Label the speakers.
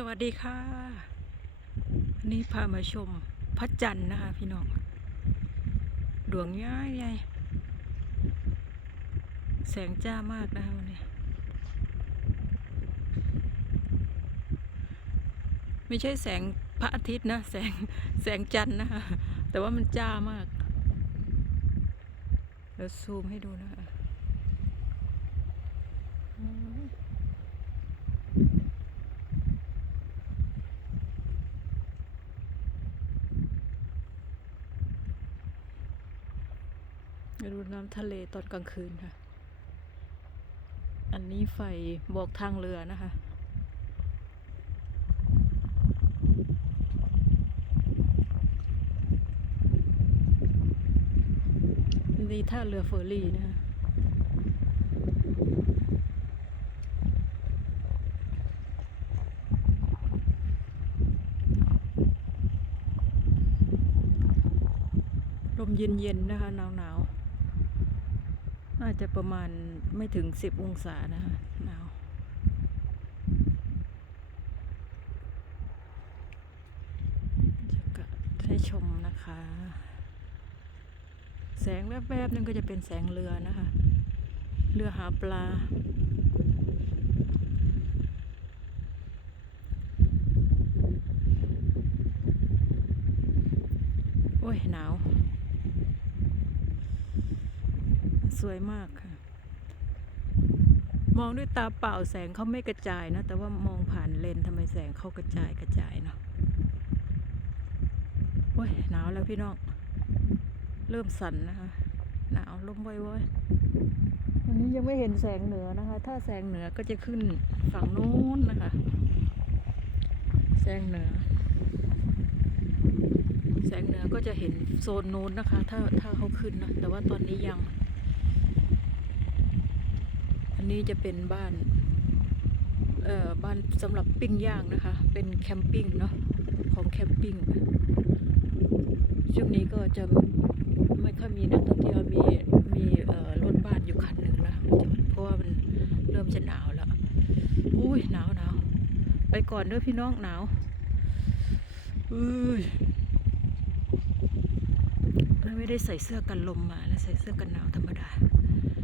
Speaker 1: สวัสดีค่ะวันนี้พามาชมพระจันทร์นะคะ พี่น้อง ดวงย้ายใหญ่แสงจ้ามากนะคะวันนี้ ไม่ใช่แสงพระอาทิตย์นะ แสงแสงจันทร์นะคะ แต่ว่ามันจ้ามากเดี๋ยวซูมให้ดูนะคะ ดูน้ำทะเลตอนกลางคืนค่ะ อันนี้ไฟบอกทางเรือนะคะนี่ท่าเรือเฟอร์รี่นะคะลมเย็นๆนะคะหนาวๆ น่าจะประมาณไม่ถึงสิบองศานะคะหนาวจะให้ชมนะคะ แสงแวบๆนั่นก็จะเป็นแสงเรือนะคะ เรือหาปลาโอ้ยหนาว สวยมากค่ะ มองด้วยตาเปล่าแสงเขาไม่กระจายนะ แต่ว่ามองผ่านเลนทำไมแสงเขากระจายกระจายเนาะโอ้ยหนาวแล้วพี่น้อง เริ่มสั่นนะคะ หนาวลมว้อยๆอันนี้ยังไม่เห็นแสงเหนือนะคะ ถ้าแสงเหนือก็จะขึ้นฝั่งนู้นนะคะ แสงเหนือ แสงเหนือก็จะเห็นโซนนู้นนะคะ ถ้าถ้าเขาขึ้นนะ แต่ว่าตอนนี้ยัง อันนี้จะเป็นบ้านเอ่อบ้านสำหรับปิ้งย่างนะคะ เป็นแคมปิ้งเนาะของแคมปิ้งช่วงนี้ก็จะไม่ค่อยมีนักท่องเที่ยวมีมีเอ่อรถบ้านอยู่คันหนึ่งนะคะเพราะว่ามันเริ่มจะหนาวแล้วอุ้ยหนาวหนาวไปก่อนเด้อพี่น้องหนาวอุ้ยไม่ได้ใส่เสื้อกันลมมาแล้วใส่เสื้อกันหนาวธรรมดา